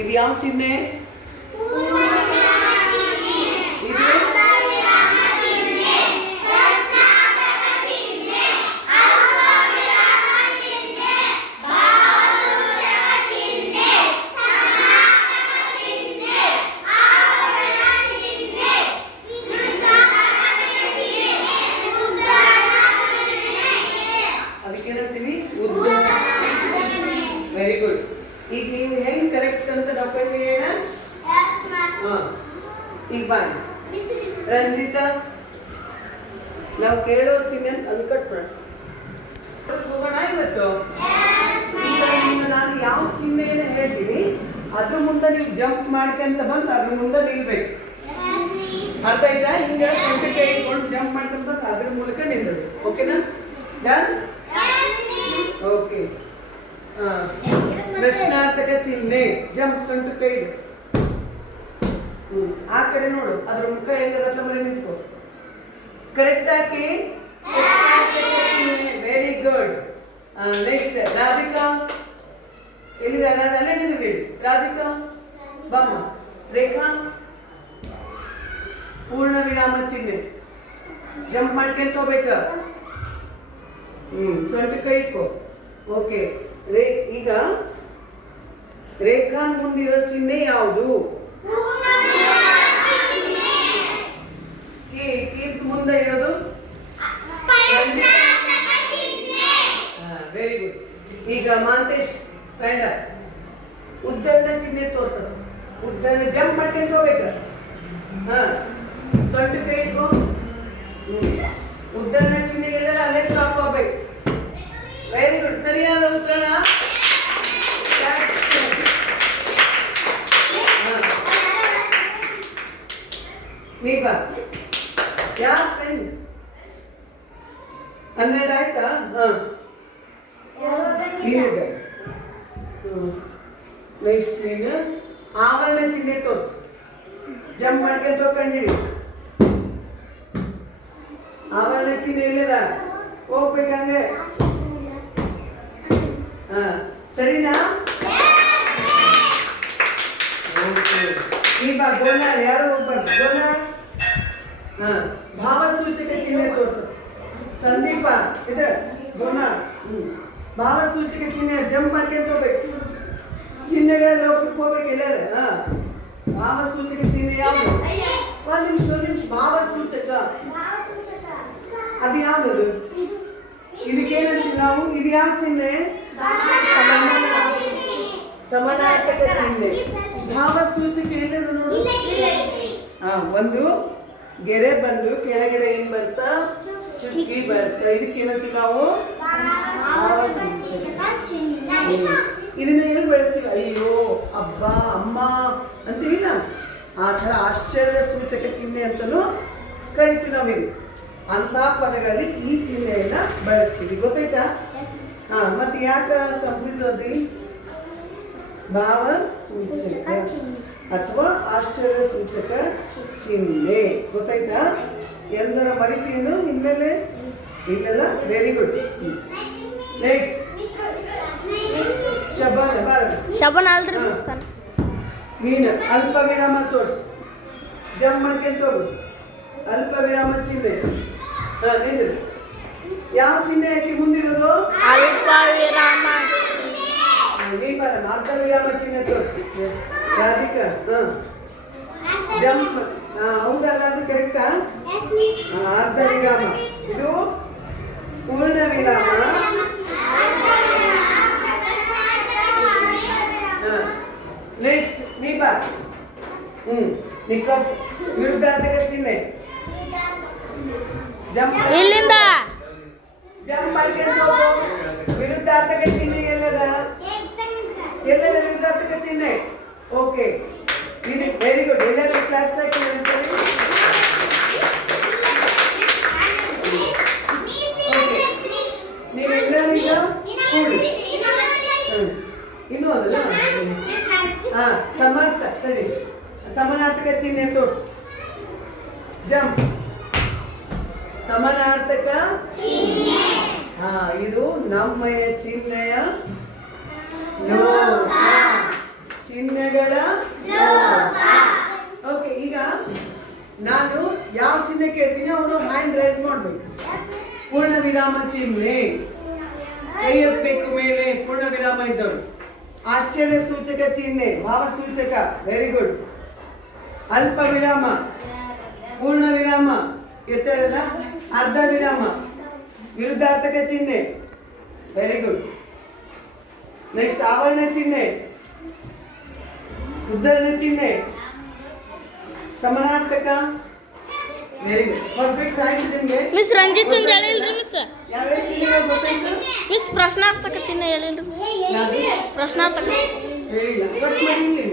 ಇದು ಯಾವ ಚಿಹ್ನೆ? ಇದು ಅದಕ್ಕೇನಂತೀವಿ ಉದ್ದ. Very good. ಈಗ ನೀವು ಹೆಂಗ್ ಕರೆಕ್ಟ್ ಅಂತ ಡಾಕ್ಟರ್ ಹೇಳ. ಈಗ ಬಾಯ್ ರಂಜಿತಾ, ನಾವು ಕೇಳೋ ಚಿಹ್ನೆ ಅನ್ಕಟ್ಬಿಡ ಹೋಗೋಣ ಇವತ್ತು. ಈಗ ನಾನು ಯಾವ ಚಿಹ್ನೆಯನ್ನು ಹೇಳ್ತೀನಿ ಅದ್ರ ಮುಂದೆ ನೀವು ಜಂಪ್ ಮಾಡ್ಕೊಂತ ಬಂದು ಅದ್ರ ಮುಂದೆ ನಿಲ್ಬೇಕು. ಅರ್ಥ ಆಯ್ತಾ? ಹಿಂಗೆ ಸಂಖ್ಯೆ ಇಟ್ಕೊಂಡು ಜಂಪ್ ಮಾಡ್ಕೊಂತ ಬಂದು ಅದ್ರ ಮೂಲಕ ನಿಲ್ಬೇಕು. ಓಕೆನಾ? ಡನ್? ಓಕೆ. ಪ್ರಶ್ನಾರ್ಥಕ ಚಿಹ್ನೆ ಜಂಪ್ ಫ್ರಂಟ್ ಕೈ ಇಡು. ಆ ಕಡೆ ನೋಡು, ಅದ್ರ ಮುಖ ಹೆಂಗದಲ್ಲ ಮನೆ ನಿಂತ್ಕೋ. ಕರೆಕ್ಟ್ ಹಾಕಿ. Very good. ನೆಕ್ಸ್ಟ್ ರಾಧಿಕಾ ಎಲ್ಲಿದ್ದಾರೆ? ನಾನು ಅಲ್ಲೇ ನಿಂತ್ಬಿಡಿ. ರಾಧಿಕಾ ಬಾಮ್ಮ. ರೇಖಾ ಪೂರ್ಣ ವಿರಾಮ ಚಿಹ್ನೆ ಜಂಪ್ ಮಾಡ್ಕೊಂತ ಹೋಗ್ಬೇಕ. ಸೊಂಟ ಕೈ ಇಟ್ಕೋ. ಓಕೆ. ಈಗ ರೇಖಾ ಮುಂದಿರೋ ಚಿಹ್ನೆ ಯಾವುದು? ಮುಂದೆ ಇರೋದು ವೆರಿ ಗುಡ್. ಈಗ ಮಾಂತೇಶ್ ಸ್ಟ್ಯಾಂಡ್ ಅಪ್. ಉದ್ದನ ಚಿಹ್ನೆ ತೋರ್ಸ. ಉದ್ದನ ಜಂಪ್ ಮಾಡ್ಕೊಂತ ಹೋಗ್ಬೇಕ. ಸೊಂಟ ಕೈ ಇಟ್ಕೋ. ಉದ್ದನ ಚಿಹ್ನೆ ಎಲ್ಲ ಅಲ್ಲೇ ಸ್ಟಾಪ್ ಆಗ್ಬೇಕು. Very good. ಸರಿಯಾದ ಉತ್ತರ ನೀವ ಯಾವ ಪೆನ್ 12 ಆಯ್ತಾ? ನೆಕ್ಸ್ಟ್ ನೀನು ಆವರಣ ಚಿಹ್ನೆ ತೋರ್ಸು. ಜಂಪ್ ಮಾಡ್ಕೊಂತ ಹೋಗ್ಕೊಂಡಿರಿ. ಆವರಣ ಚಿಹ್ನೆ ಇಲ್ಲದ ಹೋಗ್ಬೇಕಂಗೆ. ಸರಿನಾ? ಈಗ ಗೋಣ ಯಾರು ಹೋಗ್ಬಾರ್ದು. ಗೋಣ ಭಾವಸೂಚಕ ಚಿಹ್ನೆ ತೋರ್ಸು. ಸಂದೀಪ ಇದ್ರ ಗೋಣ. ಭಾವಸೂಚಕ ಚಿಹ್ನೆ ಜಂಪ್ ಮಾಡ್ಕೊಂತ ಹೋಗ್ಬೇಕು. ಚಿಹ್ನೆಗಳ ಲೋಕಕ್ಕೆ ಹೋಗ್ಬೇಕು ಎಲ್ಲಾರ. ಭಾವಸೂಚಕ ಚಿಹ್ನೆ ಯಾವುದು? ಒಂದು ನಿಮಿಷ. ಭಾವಸೂಚಕ ಅದು ಯಾವುದು? ಇದಕ್ಕೇನಂತೀವಿ ನಾವು? ಇದು ಯಾವ ಚಿಹ್ನೆ? ಸಮಾನಾರ್ಥಕ ಚಿಹ್ನೆ. ಭಾವಸೂಚಕ ಎಲ್ಲದು ನೋಡು. ಒಂದು ಗೆರೆ ಬಂದು ಕೆಳಗಡೆ ಏನ್ ಬರ್ತಾ? ಚುಕ್ಕಿ ಬರ್ತಾ. ಇದಕ್ಕೇನಂತೀವಿ ನಾವು? ಇದನ್ನ ಎಲ್ಲಿ ಬಳಸ್ತೀವಿ? ಅಯ್ಯೋ, ಅಬ್ಬ, ಅಮ್ಮ ಅಂತೀವಿಲ್ಲ, ಆ ಥರ ಆಶ್ಚರ್ಯ ಸೂಚಕ ಚಿಹ್ನೆ ಅಂತಲೂ ಕರಿತೀವಿ ನಾವಿದು. ಅಂತ ಪದಗಳಲ್ಲಿ ಈ ಚಿಹ್ನೆಯನ್ನ ಬಳಸ್ತೀವಿ. ಗೊತ್ತಾಯ್ತಾ? ಮತ್ತೆ ಯಾಕೆ ಕನ್ಫ್ಯೂಸ್ ಆದಿ? ಭಾವ ಸೂಚಕ ಅಥವಾ ಆಶ್ಚರ್ಯ ಸೂಚಕ ಚಿಹ್ನೆ. ಗೊತ್ತಾಯ್ತಾ? ಎಲ್ಲರ ಮರಿತೀನು ಹಿನ್ನೆಲೆ ಇಲ್ಲೆಲ್ಲ. Very good. ನೆಕ್ಸ್ಟ್ ಶಬನ ಅಲ್ರಿ ನೀನು ಅಲ್ಪ ವಿರಾಮ ತೋರ್ಸು. ಜಂಪ್ ಮಾಡ್ಕೊಂತ ಹೋಗು. ಅಲ್ಪ ವಿರಾಮ ಚಿಹ್ನೆ. ನಿಂದ್ರು. ಯಾವ ಚಿಹ್ನೆ ಯಾಕೆ ಮುಂದಿರೋದು? ಅಲ್ಪ ವಿರಾಮ. ಅರ್ಧ ವಿರಾಮ ಚಿಹ್ನೆ ತೋರಿಸಿ. ರಾಧಿಕಾ ಜಂಪ್. ಹೌದಲ್ಲ? ಅದು ಕರೆಕ್ಟಾ? ಅರ್ಧ ವಿರಾಮ. ಇದು ಪೂರ್ಣ ವಿರಾಮ. ನೆಕ್ಸ್ಟ್ ನೀ ಬಾ. ನಿಕ್ಕ ವಿರುದ್ಧಾರ್ಥಕ ಚಿಹ್ನೆ. ಜಂಪ್ ಇಲ್ಲಿಂದ ಜಂಪ್ ಮಾಡ್ಕೊಂತ ಹೋಗು. ವಿರುದ್ಧಾರ್ಥಕ ಚಿಹ್ನೆ ಎಲ್ಲದ ವಿರುದ್ಧಾರ್ಥಕ ಚಿಹ್ನೆ. ಓಕೆ. Very good. ಎಲ್ಲರೂ ಸ್ಟಾರ್ಟ್ ಹಾಕಿ ಅಂತಾರೆ. ನೀವೆಲ್ಲರೀಗ ಕೂಡಿ. ಇನ್ನೂ ಅದಲ್ಲ. ಸಮಾನಾರ್ಥಕ ಚಿಹ್ನೆ ತೋರ್ಸು. ಜಂಪ್. ಸಮಾನಾರ್ಥಕ ಇದು ನಮ್ಮಯ ಚಿಹ್ನೆಯ ಚಿಹ್ನೆಗಳ ಓಕೆ. ಈಗ ನಾನು ಯಾವ ಚಿಹ್ನೆ ಕೇಳ್ತೀನಿ ಅವರು ಹ್ಯಾಂಡ್ ರೈಸ್ ಮಾಡಬೇಕು. ಪೂರ್ಣ ವಿರಾಮ ಚಿಹ್ನೆ ಕೈ ಎತ್ತಬೇಕು ಮೇಲೆ, ಪೂರ್ಣ ವಿರಾಮ ಇದ್ದವರು. ಆಶ್ಚರ್ಯ ಸೂಚಕ ಚಿಹ್ನೆ, ಭಾವ ಸೂಚಕ, ವೆರಿ ಗುಡ್. ಅಲ್ಪ ವಿರಾಮ, ಪೂರ್ಣ ವಿರಾಮ ಎತ್ತರಲ್ಲ, ಅರ್ಧ ವಿರಾಮ, ವಿರುದ್ಧಾರ್ಥಕ ಚಿಹ್ನೆ, ವೆರಿ ಗುಡ್. ನೆಕ್ಸ್ಟ್ ಆವರಣ ಚಿಹ್ನೆ, ಉದ್ಧರಣ ಚಿಹ್ನೆ, ಸಮಾನಾರ್ಥಕ, ವೆರಿ ಗುಡ್. ಪರ್ಫೆಕ್ಟ್ ಆಯ್ತು ನಿಮಗೆ. ಮಿಸ್ ರಂಜಿತ್ ಚಂದ್ ಹೇಳಿಲ್ರಿ ಮಿಸ್. ಯಾವ ಚಿಹ್ನೆ ಗೊತ್ತಾಯ್ತು ಮಿಸ್ ಪ್ರಶ್ನಾರ್ಥಕ ಚಿಹ್ನೆ ಹೇಳಿಲ್ರಿ ಮಿಸ್. ಪ್ರಶ್ನಾರ್ಥಕ ಹೇಳಿಲ್ಲ. ಕಟ್ ಮಾಡಿ ಇಲ್ಲಿ.